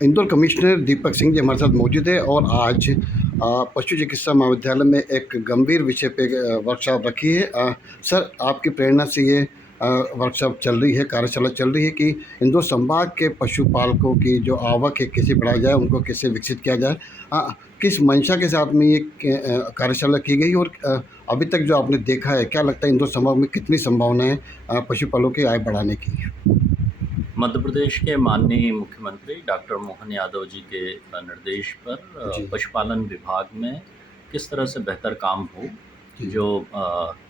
Indore commissioner Deepak Singh ji हमारे साथ मौजूद है और आज पशु चिकित्सा महाविद्यालय में एक गंभीर विषय पे वर्कशॉप रखी है। सर, आपकी प्रेरणा से ये वर्कशॉप चल रही है, कार्यशाला चल रही है कि इंदौर संभाग के पशुपालकों की जो आवक है कैसे बढ़ाई जाए, उनको कैसे विकसित किया जाए। किस मंशा के साथ में ये कार्यशाला की गई और अभी तक जो आपने देखा है, क्या लगता है इंदौर संभाग में कितनी संभावनाएं पशुपालकों की आय बढ़ाने की? मध्य प्रदेश के माननीय मुख्यमंत्री डॉक्टर मोहन यादव जी के निर्देश पर जी। पशुपालन विभाग में किस तरह से बेहतर काम हो, जी। जो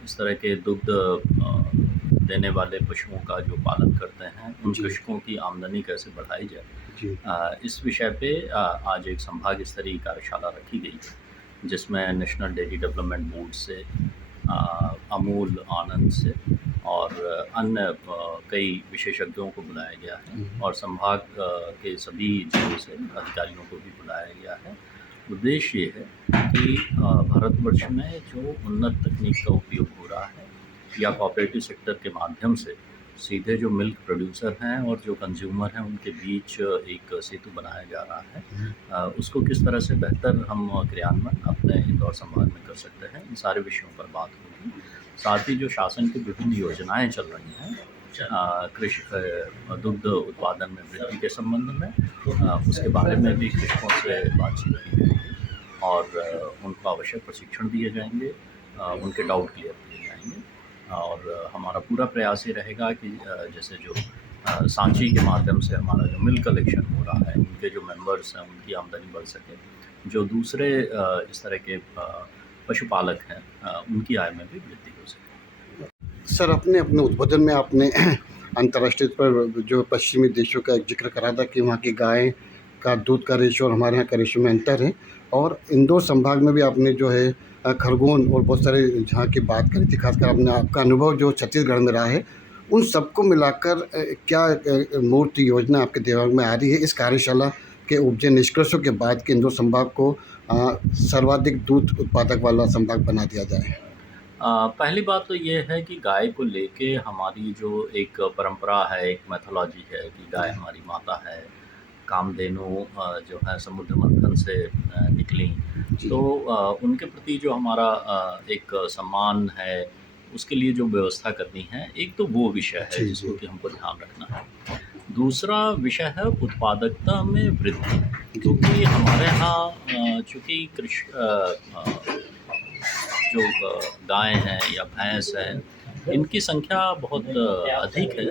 इस तरह के दुग्ध देने वाले पशुओं का जो पालन करते हैं, उन जी। कृषकों की आमदनी कैसे बढ़ाई जाए, जी। इस विषय पे आज एक संभाग स्तरीय कार्यशाला रखी गई, जिसमें नेशनल डेयरी डेवलपमेंट बोर्ड से, अमूल, आनंद से और अन्य कई विशेषज्ञों को बुलाया गया है और संभाग के सभी जिलों से अधिकारियों को भी बुलाया गया है। उद्देश्य ये है कि भारतवर्ष में जो उन्नत तकनीक का उपयोग हो रहा है या कोऑपरेटिव सेक्टर के माध्यम से सीधे जो मिल्क प्रोड्यूसर हैं और जो कंज्यूमर हैं उनके बीच एक सेतु बनाया जा रहा है, उसको किस तरह से बेहतर हम क्रियान्वयन अपने इंदौर संभाग में कर सकते हैं, इन सारे विषयों पर बात होगी। साथ ही जो शासन की विभिन्न योजनाएं चल रही हैं कृषि दुग्ध उत्पादन में वृद्धि के संबंध में, उसके बारे में भी कृषकों से बातचीत की जाएगी और उनको आवश्यक प्रशिक्षण दिए जाएंगे, उनके डाउट क्लियर किए जाएंगे और हमारा पूरा प्रयास ये रहेगा कि जैसे जो सांची के माध्यम से हमारा जो मिल्क कलेक्शन हो रहा है, उनके जो मेंबर्स हैं उनकी आमदनी बढ़ सके, जो दूसरे इस तरह के पशुपालक हैं उनकी आय में भी वृद्धि हो सके। सर, अपने अपने उद्बोधन में आपने अंतर्राष्ट्रीय पर जो पश्चिमी देशों का एक जिक्र करा था कि वहाँ की गाय का दूध का रेशो और हमारे यहाँ का रेशो में अंतर है, और इंदौर संभाग में भी आपने जो है खरगोन और बहुत सारे जहाँ की बात करी थी, खासकर आपने आपका अनुभव जो छत्तीसगढ़ में रहा है, उन सबको मिलाकर क्या मूर्त योजना आपके दिमाग में आ रही है इस कार्यशाला के उपजे निष्कर्षों के बाद कि इंदौर संभाग को सर्वाधिक दूध उत्पादक वाला संभाग बना दिया जाए? पहली बात तो ये है कि गाय को लेके हमारी जो एक परंपरा है, एक मैथोलॉजी है कि गाय हमारी माता है, कामधेनु जो है समुद्र मंथन से निकली, जी। तो उनके प्रति जो हमारा एक सम्मान है, उसके लिए जो व्यवस्था करनी है, एक तो वो विषय है जी। जिसको जी। कि हमको ध्यान रखना है। दूसरा विषय है उत्पादकता में वृद्धि, जी। क्योंकि हमारे यहाँ चूँकि जो गाय हैं या भैंस हैं, इनकी संख्या बहुत अधिक है,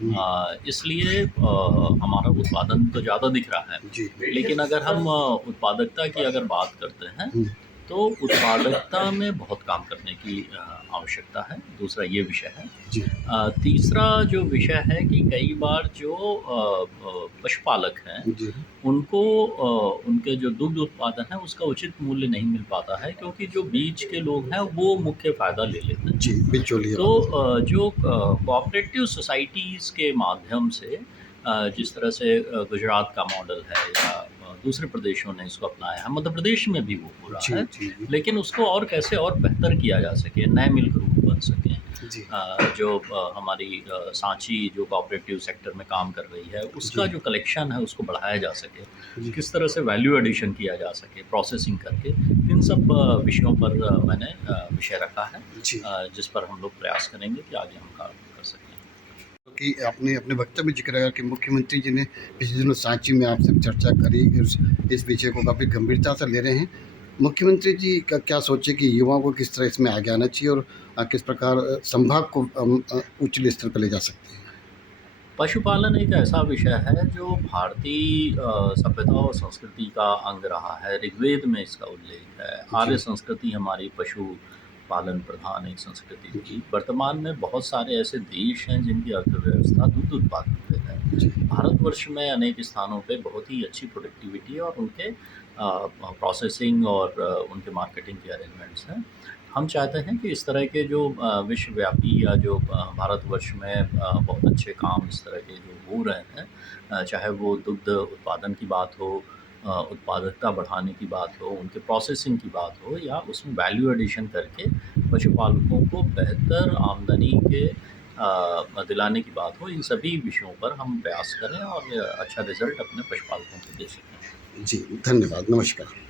हम्म। इसलिए हमारा उत्पादन तो ज़्यादा दिख रहा है। जी। लेकिन अगर हम उत्पादकता की अगर बात करते हैं, हम्म। तो उत्पादकता में बहुत काम करने की आवश्यकता है। दूसरा ये विषय है। जी। तीसरा जो विषय है कि कई बार जो पशुपालक हैं, जी। उनको उनके जो दुग्ध उत्पादन है उसका उचित मूल्य नहीं मिल पाता है, क्योंकि जो बीच के लोग हैं वो मुख्य फ़ायदा ले लेते जी, हैं। बिचौलिए तो वाले। जो कोऑपरेटिव सोसाइटीज़ के माध्यम से जिस तरह से गुजरात का मॉडल है या दूसरे प्रदेशों ने इसको अपनाया है, मध्य प्रदेश में भी वो हो जी। रहा है, जी। जी। लेकिन उसको और कैसे और बेहतर किया जा सके, नए मिल्क रूट बन सकें। जी। जो हमारी सांची जो कोऑपरेटिव सेक्टर में काम कर रही है, उसका जी। जो कलेक्शन है उसको बढ़ाया जा सके, जी। किस तरह से वैल्यू एडिशन किया जा सके प्रोसेसिंग करके, इन सब विषयों पर मैंने विषय रखा है, जी। जिस पर हम लोग प्रयास करेंगे कि आगे हम कार्य कर सकें। कि आपने अपने वक्तव्य में जिक्र किया कि मुख्यमंत्री जी ने पिछले दिनों सांची में आपसे चर्चा करी, इस विषय को काफ़ी गंभीरता से ले रहे हैं। मुख्यमंत्री जी का क्या सोचे कि युवाओं को किस तरह इसमें आगे आना चाहिए और किस प्रकार संभाग को उच्च स्तर पर ले जा सकते हैं? पशुपालन एक ऐसा विषय है जो भारतीय सभ्यता और संस्कृति का अंग रहा है। ऋग्वेद में इसका उल्लेख है। आर्य जी। संस्कृति हमारी पशु पालन प्रधान एक संस्कृति जी। थी। वर्तमान में बहुत सारे ऐसे देश हैं जिनकी अर्थव्यवस्था दुग्ध उत्पादन पे है। जी। भारतवर्ष में अनेक स्थानों पे बहुत ही अच्छी प्रोडक्टिविटी और उनके प्रोसेसिंग और उनके मार्केटिंग के अरेंजमेंट्स हैं। हम चाहते हैं कि इस तरह के जो विश्वव्यापी या जो भारतवर्ष में बहुत अच्छे काम इस तरह के जो हो रहे हैं, चाहे वो दुग्ध उत्पादन की बात हो, उत्पादकता बढ़ाने की बात हो, उनके प्रोसेसिंग की बात हो, या उसमें वैल्यू एडिशन करके पशुपालकों को बेहतर आमदनी के दिलाने की बात हो, इन सभी विषयों पर हम प्रयास करें और अच्छा रिज़ल्ट अपने पशुपालकों को दे सकें। जी, धन्यवाद, नमस्कार।